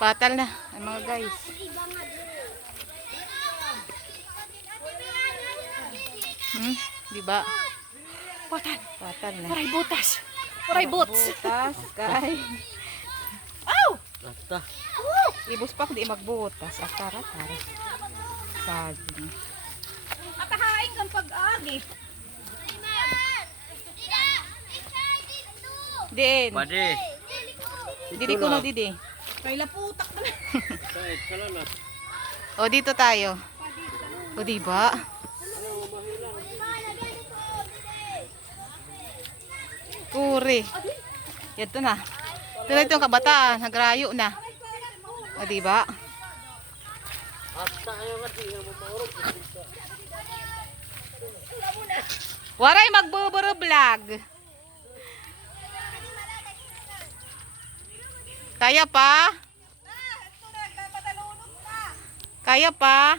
Patal na ang mga guys. Diba? Patal na. Waray butas. Waray bots. Butas kay. Aw! Basta. Ibus pa kundi magbutas. Tara. Saging. Akahain kang pag-agi. Din. Pwede. Dili ko na didi. Kay laputak na. Kahit ka lang na. O dito tayo. O diba? Kuri. Yan to na. Ito na itong kabataan. Nagrayo na. O diba? At tayo nga di nga mamarog. Waray magbuburo vlog. Kaya pa? Kaya pa?